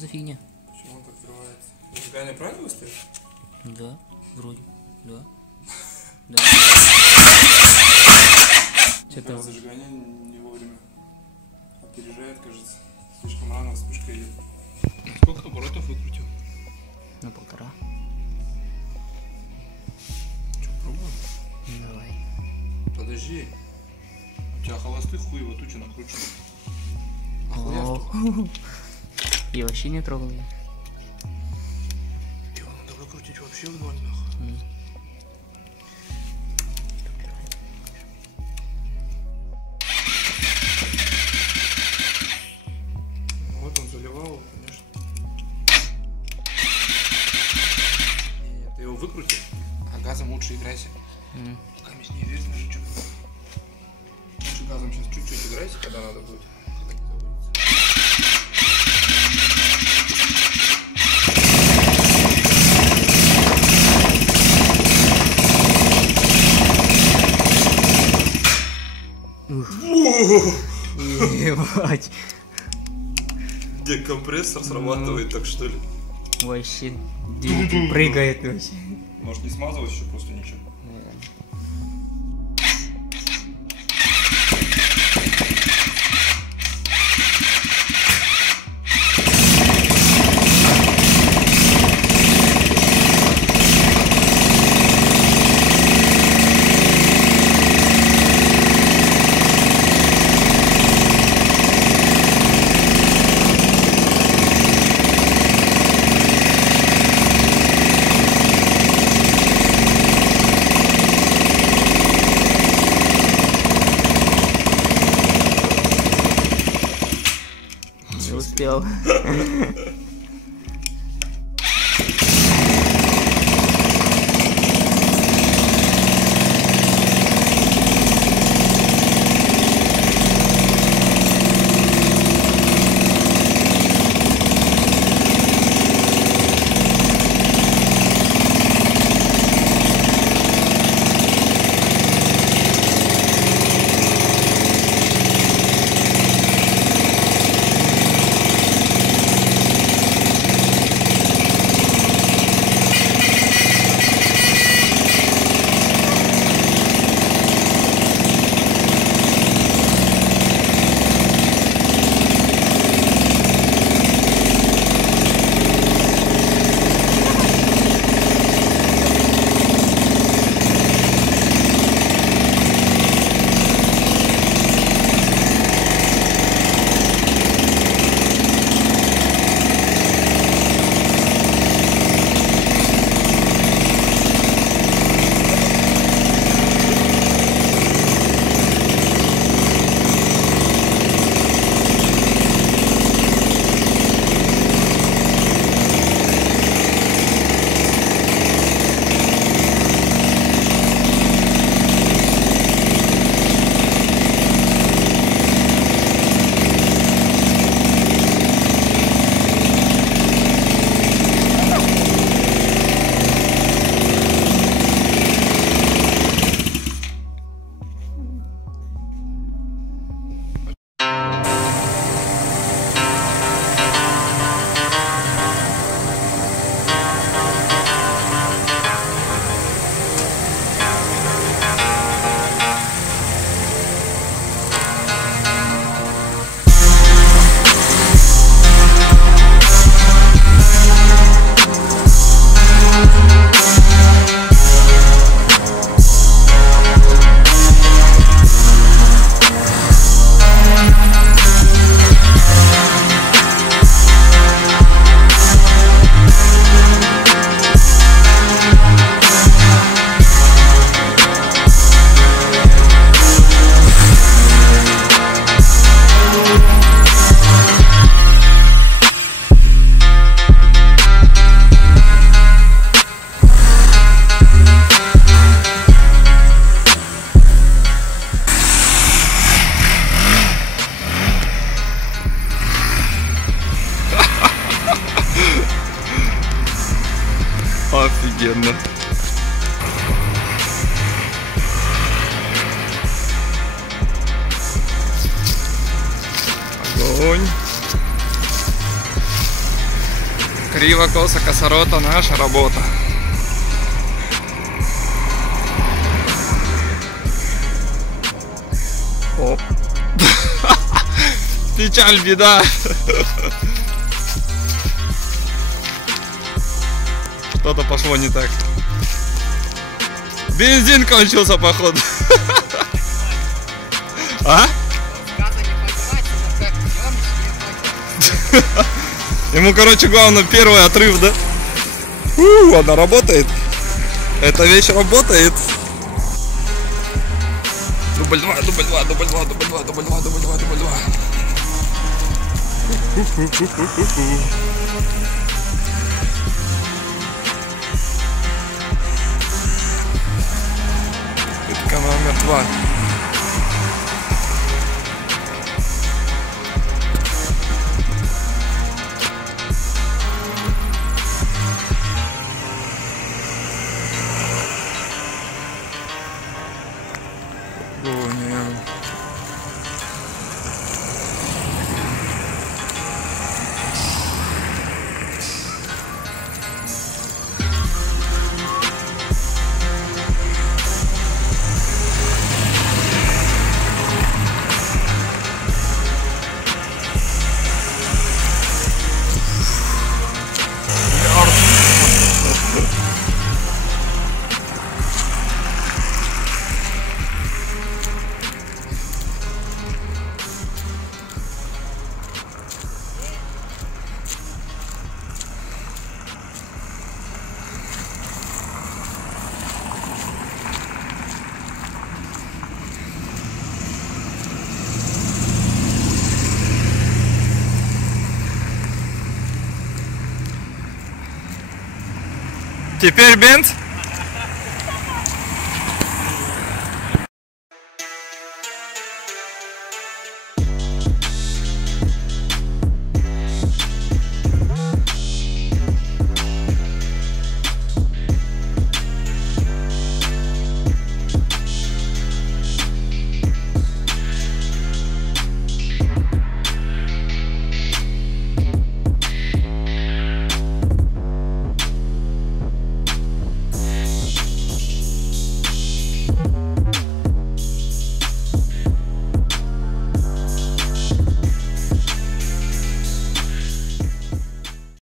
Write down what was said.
за фигня? Почему он так взрывается? Зажигание правильно выставил? Да, вроде. Да. Что-то зажигание не вовремя. Опережает, кажется. Слишком рано вспышка идет. Сколько оборотов выкрутил? на 1,5. Че, пробуем? Давай. Подожди. У тебя холостых хуево туча накручена. Я вообще не трогал. Его надо выкрутить вообще в ноль, нахуй. Вот он заливал его, конечно. Не, ты его выкрутил, а газом лучше играйся. Пока не верь, ничего. Лучше газом сейчас чуть-чуть играйся, когда надо будет. Когда не заводится. Ебать. Декомпрессор срабатывает, так что ли? Вообще двигатель прыгает вообще. Может не смазалось еще просто ничего? Не успел. Офигенно. Огонь. Криво, косо, косорота, наша работа. Оп. Печаль, беда. Что-то пошло не так. Бензин кончился, походу. А? Ему, короче, главное первый отрыв, да? Она работает. Эта вещь работает. Дубль 2, дубль 2, дубль 2, дубль 2, дубль 2, дубль 2, дубль 2. Попытка номер 2. Теперь бенз.